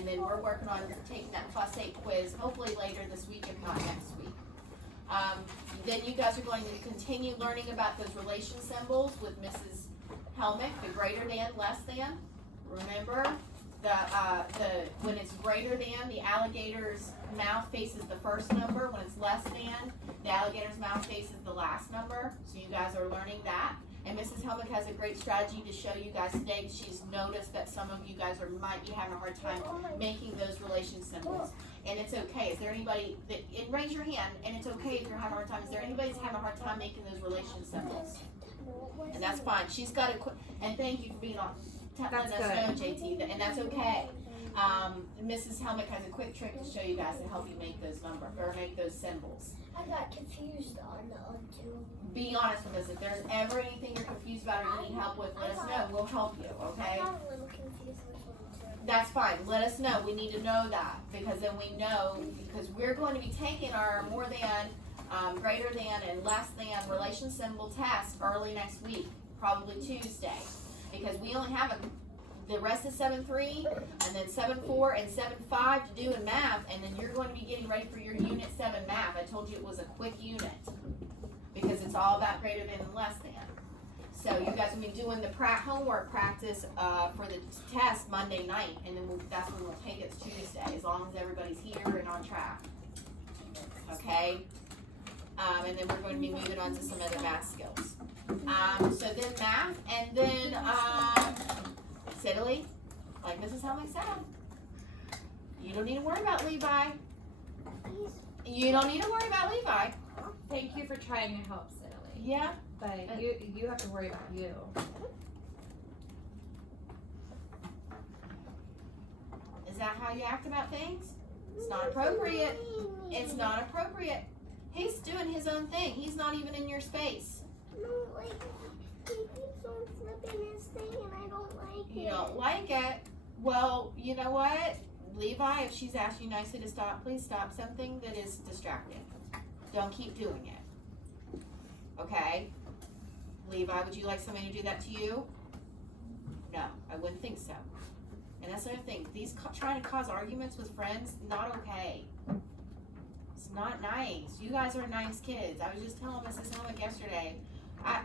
and then we're working on taking that Plus 8 quiz, hopefully later this week, if not next week. Then you guys are going to continue learning about those relation symbols with Mrs. Helmick, the greater than, less than. Remember, when it's greater than, the alligator's mouth faces the first number. When it's less than, the alligator's mouth faces the last number. So you guys are learning that. And Mrs. Helmick has a great strategy to show you guys today. She's noticed that some of you guys might be having a hard time making those relation symbols. And it's okay. Is there anybody that, and raise your hand, and it's okay if you're having a hard time. Is there anybody that's having a hard time making those relation symbols? And that's fine. She's got a quick, and thank you for being on, letting us know, JT, and that's okay. Mrs. Helmick has a quick trick to show you guys to help you make those make those symbols. I got confused on the other two. Be honest with us. If there's ever anything you're confused about or you need help with, let us know. We'll help you, okay? I got a little confused with one too. That's fine. Let us know. We need to know that because then we know, because we're going to be taking our more than, greater than, and less than relation symbol test early next week, probably Tuesday, because we only have the rest of 7.3 and then 7.4 and 7.5 to do in math, and then you're going to be getting ready for your Unit 7 math. I told you it was a quick unit because it's all about greater than and less than. So you guys will be doing the homework practice for the test Monday night, and then that's when we'll take it Tuesday, as long as everybody's here and on track. Okay? And then we're going to be moving on to some other math skills. So then math, and then Italy, like Mrs. Helmick said. You don't need to worry about Levi. You don't need to worry about Levi. Thank you for trying to help, Citily. Yeah. But you have to worry about you. Is that how you act about things? It's not appropriate. It's not appropriate. He's doing his own thing. He's not even in your space. No, like, he keeps on flipping his thing and I don't like it. You don't like it? Well, you know what? Levi, if she's asked you nicely to stop, please stop something that is distracting. Don't keep doing it. Okay? Levi, would you like somebody to do that to you? No, I wouldn't think so. And that's another thing. These trying to cause arguments with friends, not okay. It's not nice. You guys are nice kids. I was just telling Mrs. Helmick yesterday, I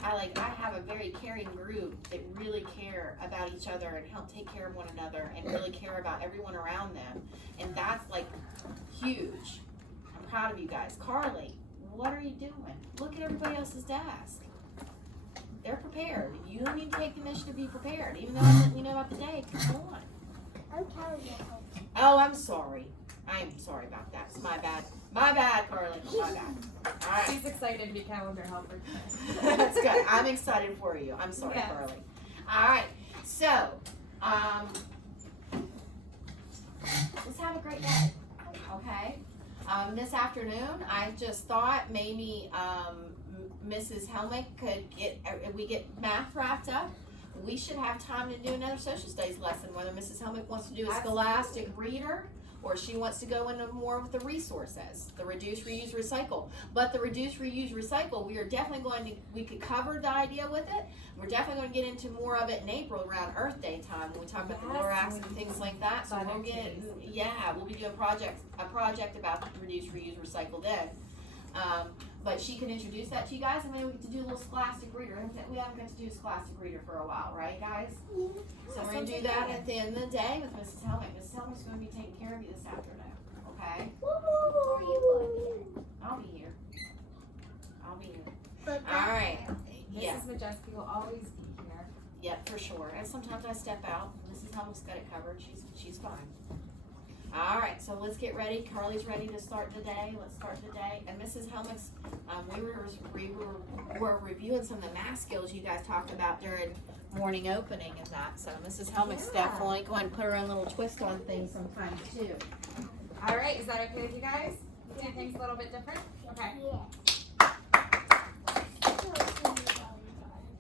have a very caring group that really care about each other and help take care of one another and really care about everyone around them. And that's like huge. I'm proud of you guys. Carly, what are you doing? Look at everybody else's desk. They're prepared. You don't need to take the initiative to be prepared. Even though I'm letting you know about the day, come on. I'm tired of help. Oh, I'm sorry. I'm sorry about that. It's my bad. My bad, Carly. My bad. All right. She's excited to be calendar helper. That's good. I'm excited for you. I'm sorry, Yes. Carly. All right. So, let's have a great day. Okay. This afternoon, I just thought maybe Mrs. Helmick could get math wrapped up. We should have time to do another social studies lesson, whether Mrs. Helmick wants to do a scholastic reader or she wants to go into more with the resources, the reduce, reuse, recycle. But the reduce, reuse, recycle, we are definitely we could cover the idea with it. We're definitely going to get into more of it in April around Earth Day time when we talk about the Lorax and things like that. So we'll get, we'll be doing a project about reduce, reuse, recycle then. But she can introduce that to you guys, and maybe we get to do a little scholastic reader. We haven't got to do a scholastic reader for a while, right, guys? So we're going to do that at the end of the day with Mrs. Helmick. Mrs. Helmick's going to be taking care of you this afternoon, okay? Are you going I'll be here. I'll be here. to? All right. Yeah. Mrs. Majeski will always be here. Yep, for sure. And sometimes I step out. Mrs. Helmick's got it covered. She's fine. All right, so let's get ready. Carly's ready to start the day. Let's start the day. And Mrs. Helmick's, we were reviewing some of the math skills you guys talked about during morning opening and that. So Mrs. Helmick's definitely going to put her own little twist on things sometimes too. All right, is that okay with you guys? Do things a little bit different? Okay. Yeah.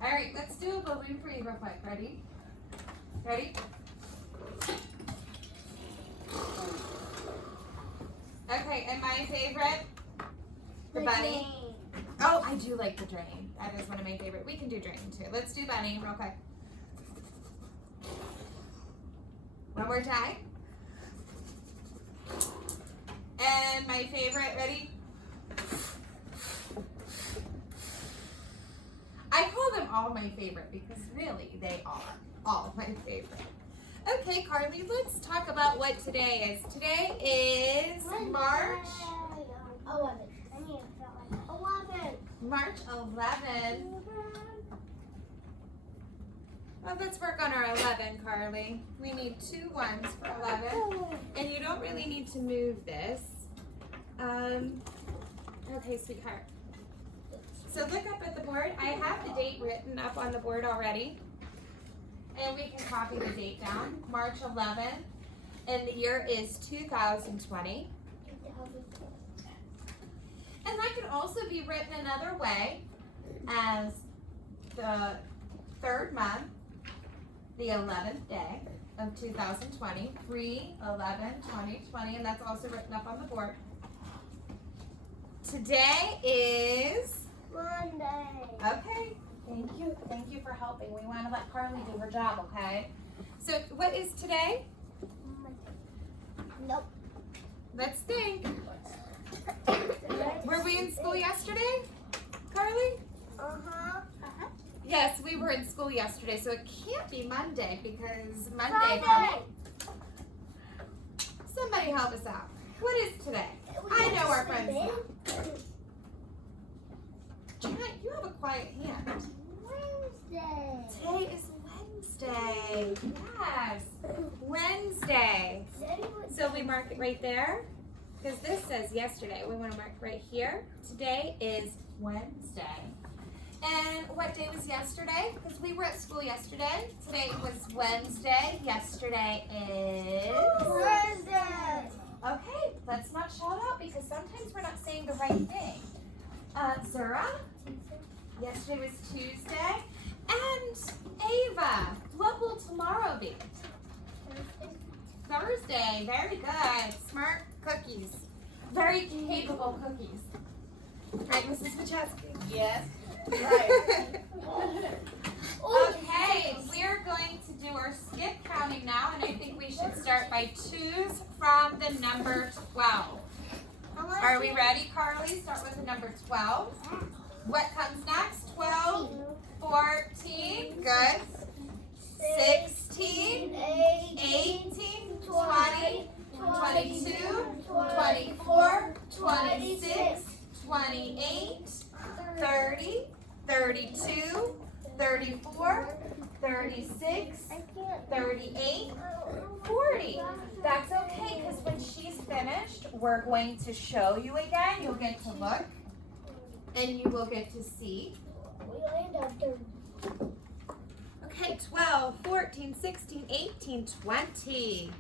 All right, let's do a balloon for you real quick. Ready? Ready? Okay, and my favorite? The bunny. Oh, I do like the drain. That is one of my favorite. We can do drain too. Let's do bunny real quick. One more time. And my favorite, ready? I call them all my favorite because really they are all my favorite. Okay, Carly, let's talk about what today is. Today is March 11. I need to fill 11. March 11. Well, let's work on our 11, Carly. We need 2 ones for 11. And you don't really need to move this. Okay, sweetheart. So look up at the board. I have the date written up on the board already. And we can copy the date down. March 11th. And the year is 2020. And that can also be written another way as the 3rd month, the 11th day of 2020, 3/11/2020, and that's also written up on the board. Today is Monday. okay. Thank you for helping. We want to let Carly do her job, okay? So what is today? Nope. Let's think. Were we in school yesterday, Carly? Uh-huh. Yes, we were in school yesterday, so it can't be Monday because Monday. Friday. Somebody help us out. What is today? I know our friends know. Janet, you have a quiet hand. Wednesday. Today is Wednesday. Yes, Wednesday. So we mark it right there because this says yesterday. We want to mark right here. Today is Wednesday. And what day was yesterday? Because we were at school yesterday. Today was Wednesday. Yesterday is Thursday. Okay, let's not shout out because sometimes we're not saying the right thing. Zura, yesterday was Tuesday. And Ava, what will tomorrow be? Thursday. Very good. Smart cookies. Very capable cookies. Right, Mrs. Wachowski? Yes. Right. Okay, we're going to do our skip counting now, and I think we should start by 2s from the number 12. Are we ready, Carly? Start with the number 12. What comes next? 12, 14, good. 16, 18, 20, 22, 24, 26, 28, 30, 32, 34, 36, 38, 40. That's okay, because when she's finished, we're going to show you again. You'll get to look, and you will get to see. Okay, 12, 14, 16, 18, 20.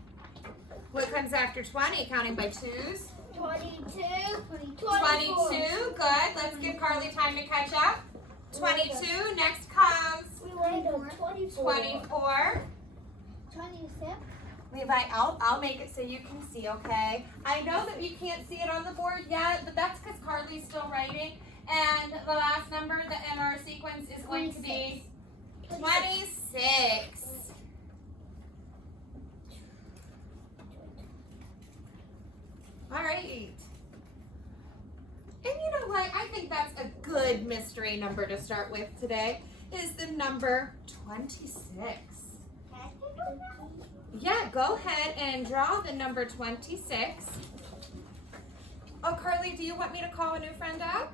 What comes after 20? Counting by 2s? 22, 22, good. Let's give Carly time to catch up. 22, next comes 24. 26. Levi, I'll make it so you can see, okay? I know that you can't see it on the board yet, but that's because Carly's still writing. And the last number in our sequence is going to be 26. All right. And you know what? I think that's a good mystery number to start with today, is the number 26. Yeah, go ahead and draw the number 26. Oh, Carly, do you want me to call a new friend up?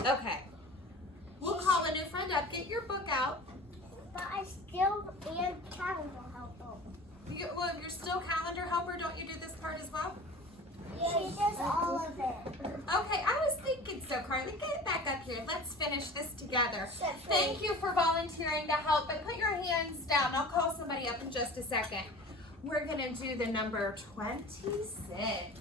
Okay. We'll call a new friend up. Get your book out. But I still am calendar helper. Well, if you're still calendar helper, don't you do this part as well? She does all of it. Okay, I was thinking so, Carly. Get back up here. Let's finish this together. Thank you for volunteering to help, but put your hands down. I'll call somebody up in just a second. We're going to do the number 26.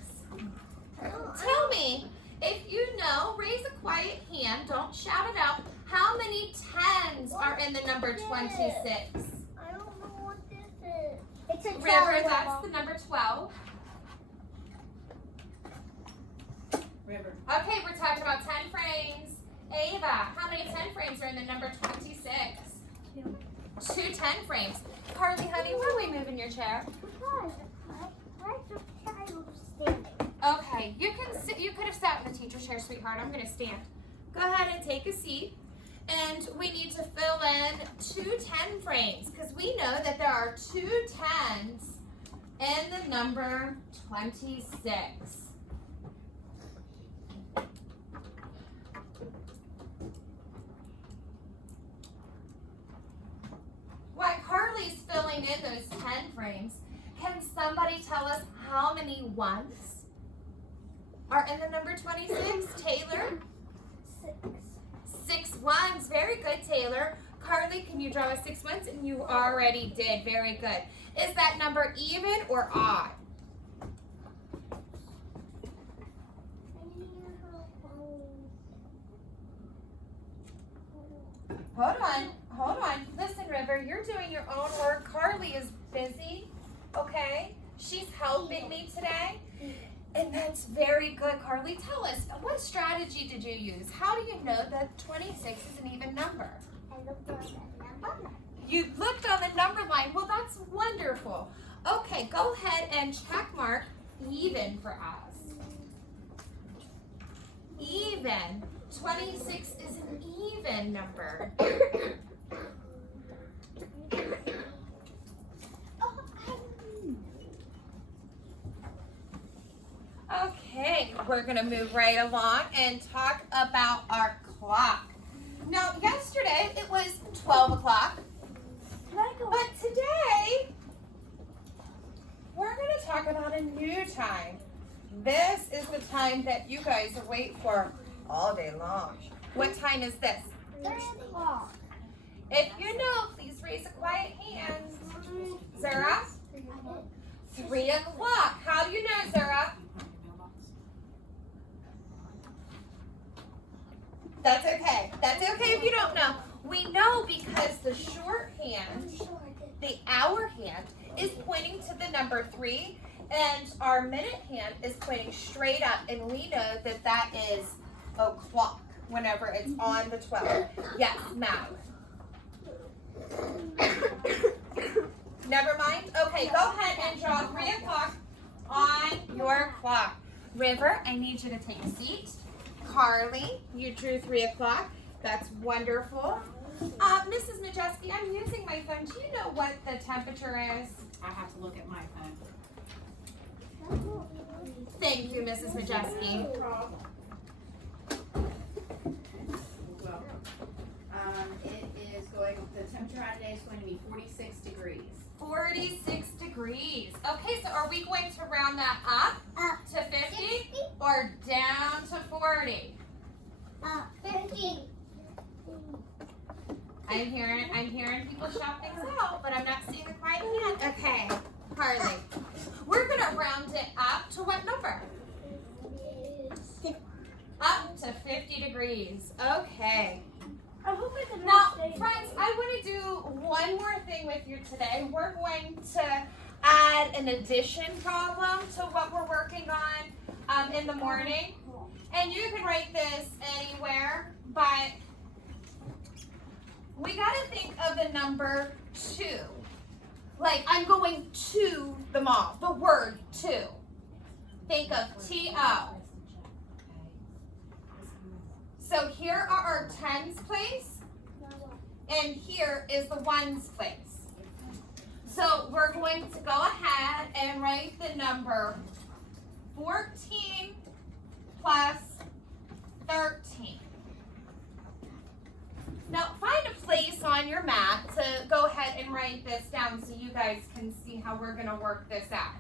Tell me, if you know, raise a quiet hand. Don't shout it out. How many 10s are in the number 26? I don't know what this is. It's a River, that's the number 12. River. Okay, we're talking about 10 frames. Ava, how many 10 frames are in the number 26? 2 10 frames. Carly, honey, why are we moving your chair? Because I like the child standing. Okay, Okay, you can sit, you could have sat in the teacher chair, sweetheart. I'm gonna stand. Go ahead and take a seat. And we need to fill in 2 10 frames because we know that there are 2 10s in the number 26. While Carly's filling in those 10 frames, can somebody tell us how many ones are in the number 26? Taylor? 6. 6 ones. Very good, Taylor. Carly, can you draw a 6 ones? And you already did. Very good. Is that number even or odd? Hold on. Listen, River, you're doing your own work. Carly is busy, okay? She's helping me today. And that's very good. Carly, tell us, what strategy did you use? How do you know that 26 is an even number? I looked on the number. You looked on the number line. Well, that's wonderful. Okay, go ahead and check mark even for us. Even. 26 is an even number. Okay, we're gonna move right along and talk about our clock. Now, yesterday it was 12 o'clock, but today we're gonna talk about a new time. This is the time that you guys wait for all day long. What time is this? 3 o'clock. If you know, please raise a quiet hand. Zara? 3 o'clock. How do you know, Zara? That's okay. That's okay if you don't know. We know because the shorthand, the hour hand, is pointing to the number 3, and our minute hand is pointing straight up, and we know that that is o'clock whenever it's on the 12. Yes, Madeline. Never mind? Okay, go ahead and draw 3 o'clock on your clock. River, I need you to take a seat. Carly, you drew 3 o'clock. That's wonderful. Mrs. Majeski, I'm using my phone. Do you know what the temperature is? I have to look at my phone. Thank you, Mrs. Majeski. Well, it is going, the temperature on today is going to be 46 degrees. 46 degrees. Okay, so are we going to round that up to 50 or down to 40? 50. I'm hearing people shout things out, but I'm not seeing a quiet hand. Okay, Carly. We're gonna round it up to what number? Up to 50 degrees. Okay. I hope it's a Now, nice day. friends, I want to do one more thing with you today. We're going to add an addition problem to what we're working on in the morning. And you can write this anywhere, but we got to think of the number 2. Like, I'm going to the mall. The word to. Think of T-O. So here are our tens place, and here is the ones place. So we're going to go ahead and write the number 14 plus 13. Now find a place on your mat to go ahead and write this down so you guys can see how we're going to work this out.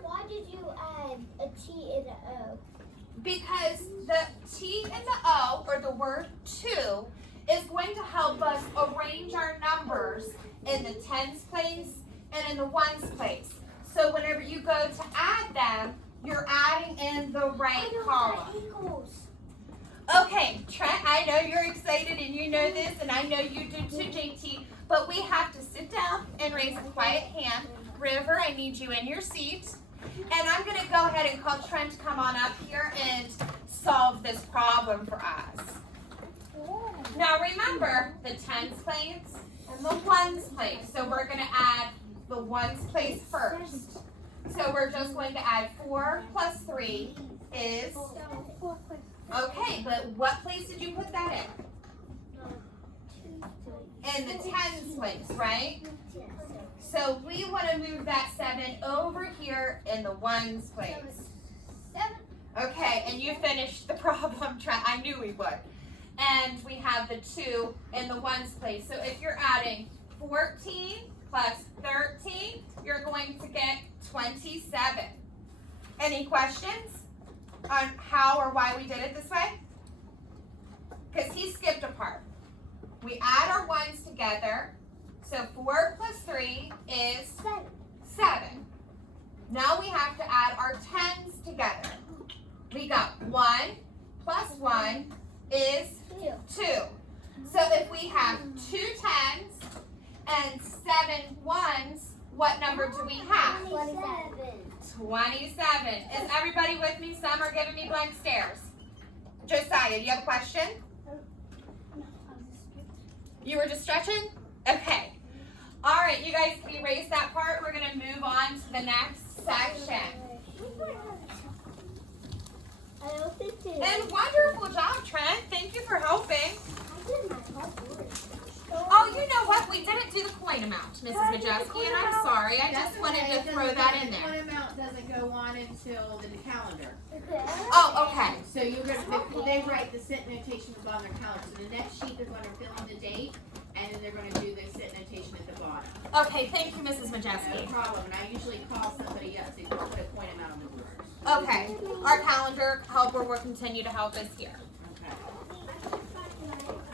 Why did you add a T and an O? Because the T and the O, or the word to, is going to help us arrange our numbers in the tens place and in the ones place. So whenever you go to add them, you're adding in the right column. Equals. Okay, Trent, I know you're excited and you know this, and I know you do too, JT, but we have to sit down and raise a quiet hand. River, I need you in your seat. And I'm going to go ahead and call Trent to come on up here and solve this problem for us. Now remember the tens place and the ones place. So we're going to add the ones place first. So we're we're just going to add 4 plus 3 is, okay, but what place did you put that in? In the tens place, right? So we want to move that 7 over here in the ones place. Okay, and you finished the problem. I knew we would. And we have the 2 in the ones place. So if you're adding 14 plus 13, you're going to get 27. Any questions on how or why we did it this way? Because he skipped a part. We add our ones together. So 4 plus 3 is 7. Now we have to add our tens together. We got 1 plus 1 is 2. So if we have 2 tens and 7 ones, what number do we have? 27. Is everybody with me? Some are giving me blank stares. Josiah, do you have a question? You were just stretching? Okay. All right, you guys can erase that part. We're going to move on to the next section. And wonderful job, Trent. Thank you for helping. Oh, you know what? We didn't do the coin amount, Mrs. Majewski, and I'm sorry. I just wanted to throw that in The there. one amount doesn't go on until the calendar. Oh, okay. So you're gonna, they write the sit notation on their calendar. So the next sheet, they're gonna fill in the date, and then they're gonna do the sit notation at the bottom. Okay, thank you, Mrs. No Majewski. problem, and I usually call somebody up to put a coin amount on the board. Okay, our calendar helper will continue to help us here. Okay.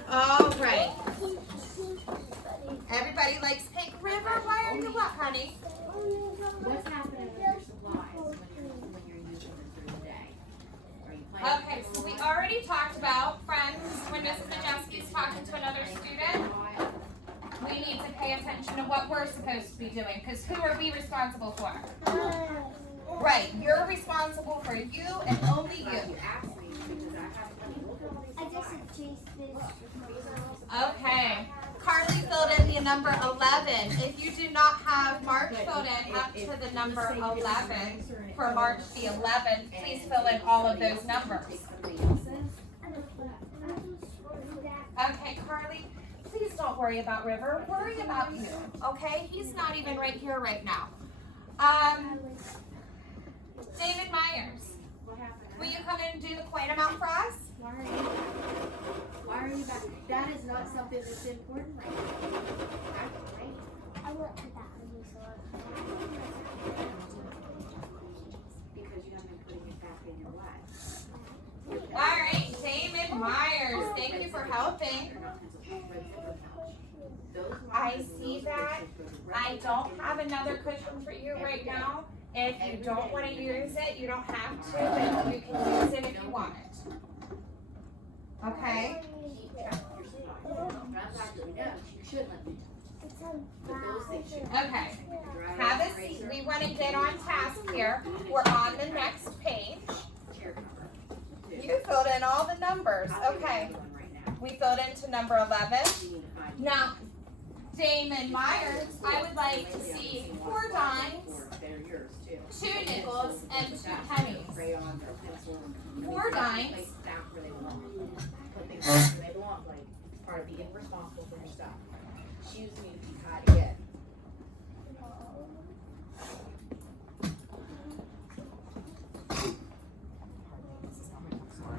All right. Everybody likes Pink River. Why are you what, honey? What's happening with your supplies when you're using them through the day? Are you planning? Okay, so we already talked about friends when Mrs. Majewski is talking to another student. We need to pay attention to what we're supposed to be doing, because who are we responsible for? Right, you're responsible for you and only you. You asked me because I have money. Okay, Carly filled in the number 11. If you do not have March filled in up to the number 11 for March the 11th, please fill in all of those numbers. Okay, Carly, please don't worry about River. Worry about you, okay? He's not even right here right now. David Myers, What happened? will you come in and do the coin amount for us? Why are you back? That is not something that's important right now. That's great. Because you haven't been putting it back in your what? All right, David Myers, thank you for helping. I see that. I don't have another cushion for you right now. If you don't want to use it, you don't have to, but you can use it if you want it. Okay? Keep track of your supplies. But I'm glad you know. You should let me know. But those things should. Okay. Have a seat. We want to get on task here. We're on the next page. You filled in all the numbers. Okay. We filled into number 11. Now, Damon Myers, I would like to see 4 dimes, 2 nickels, and 2 pennies. 4 dimes. Put things where they belong, like part of being responsible for your stuff. Shoes need to be tied again.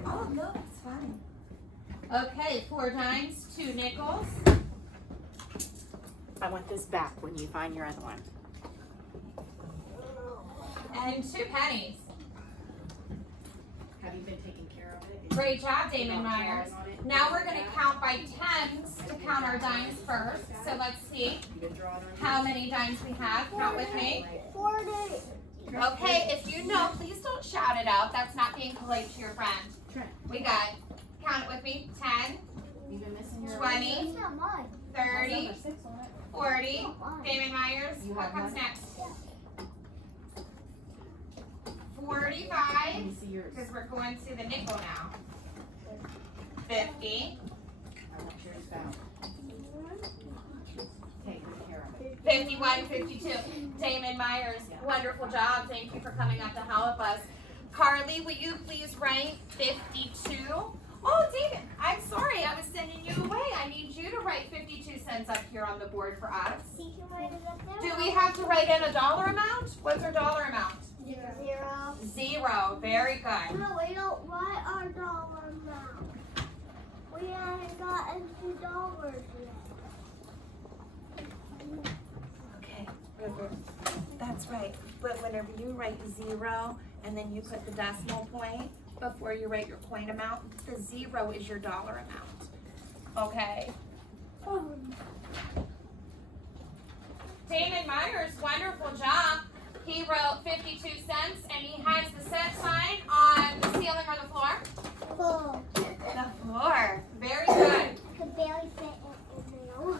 Oh, no, it's fine. Okay, 4 dimes, 2 nickels. I want this back when you find your other one. And 2 pennies. Have you been taking care of it? Great job, Damon Myers. Now we're going to count by tens to count our dimes first. So let's see how many dimes we have. Count with me. 40. Okay, if you know, please don't shout it out. That's not being polite to your friend. We got, count it with me, 10, You've been missing your 20, It's not mine. 30, 40. It's not mine. Damon Myers, what comes next? 45, Let me see yours. because we're going to the nickel now. 50, I want yours back. Take good care of it. 51, 52. Damon Myers, wonderful job. Thank you for coming up to help us. Carly, will you please write 52? Oh, David, I'm sorry. I was sending you away. I need you to write 52 cents up here on the board for us. Do we have to write in a dollar amount? What's our dollar amount? 0. 0. Very good. No, we don't write our dollar amount. We haven't gotten $2 yet. Okay, River. That's right. But whenever you write 0 and then you put the decimal point before you write your coin amount, the 0 is your dollar amount. Okay. Damon Myers, wonderful job. He wrote 52 cents and he has the cent sign on the ceiling or the floor? Full. The floor. Very good. I could barely fit it in there.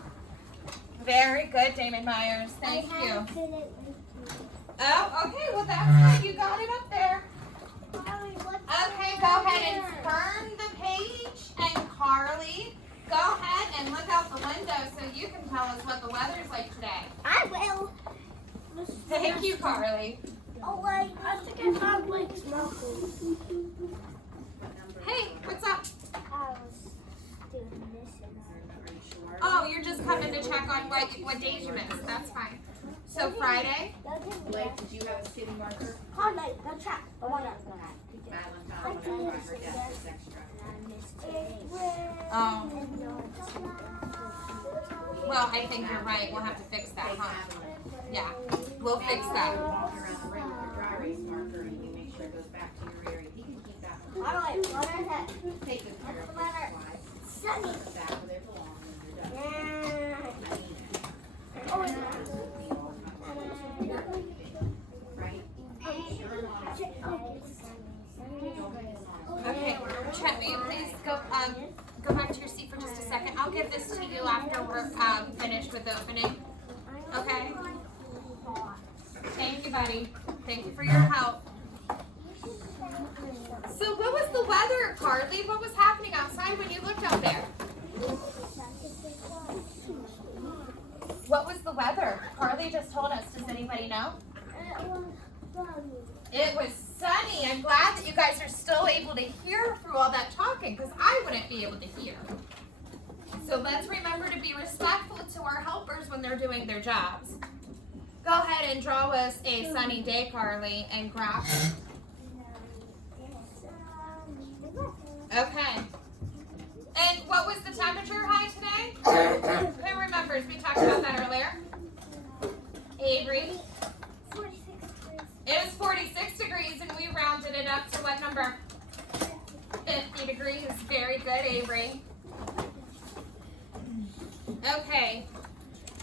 Very good, Damon Myers. Thank I you. had to fit it in Oh, okay. Well, that's good. You got it up there. Carly, what's Okay, go ahead and turn the page. And Carly, go ahead and look out the window so you can tell us what the weather's like today. I will. Thank you, Carly. Oh wait, I think I found Blake's knuckles. Hey, what's up? I was doing this and Oh, you're just coming to check on what days you missed. That's fine. So Friday? Blake, did you have a skinny marker? Carly, go check. The one I was gonna have. Madeline found one on her desk that's extra. Oh. Well, I think you're right. We'll have to fix that, Take huh? Madeline. Yeah, we'll fix You that. walk around the room with your dry erase marker and you make sure it goes back to your area. He can keep that one. Carly, what is it? Take good care of it. Letter. Why? Sunny. Put it back where they belong when you're done. Yeah. I mean it. Oh, Right? Okay, Chet, will you please go back to your seat for just a second? I'll give this to you after we're finished with opening. Okay? Thank you, buddy. Thank you for your help. So what was the weather, Carly? What was happening outside when you looked out there? What was the weather? Carly just told us. Does anybody know? It was sunny. I'm glad that you guys are still able to hear through all that talking because I wouldn't be able to hear. So let's remember to be respectful to our helpers when they're doing their jobs. Go ahead and draw us a sunny day, Carly, and graph it. Okay. And what was the temperature high today? Who remembers? We talked about that earlier. Avery. 46 degrees. It was 46 degrees and we rounded it up to what number? 50 degrees. Very good, Avery. Okay.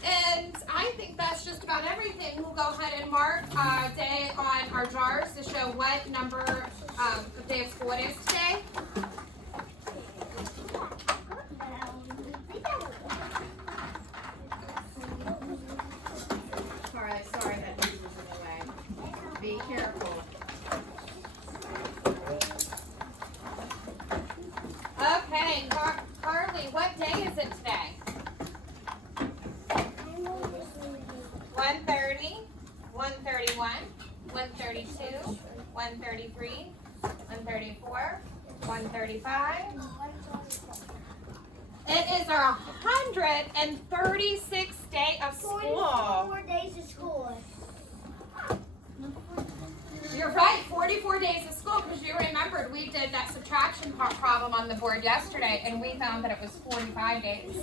And I think that's just about everything. We'll go ahead and mark a day on our jars to show what number of day of school it is today. Carly, sorry that news was in the way. Be careful. Okay, Carly, what day is it today? 1:30, 1:31, 1:32, 1:33, 1:34, 1:35. It is our 136th day of school. 44 days of school. You're right, 44 days of school, because you remembered we did that subtraction problem on the board yesterday, and we found that it was 45 days.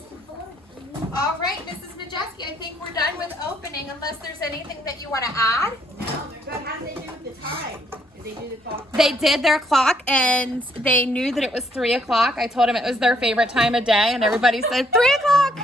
All right, Mrs. Majeski, I think we're done with opening, unless there's anything that you want to add. No, they're good. How did they do with the time? Did they do the clock? They did their clock, and they knew that it was 3 o'clock. I told them it was their favorite time of day, and everybody said 3 o'clock.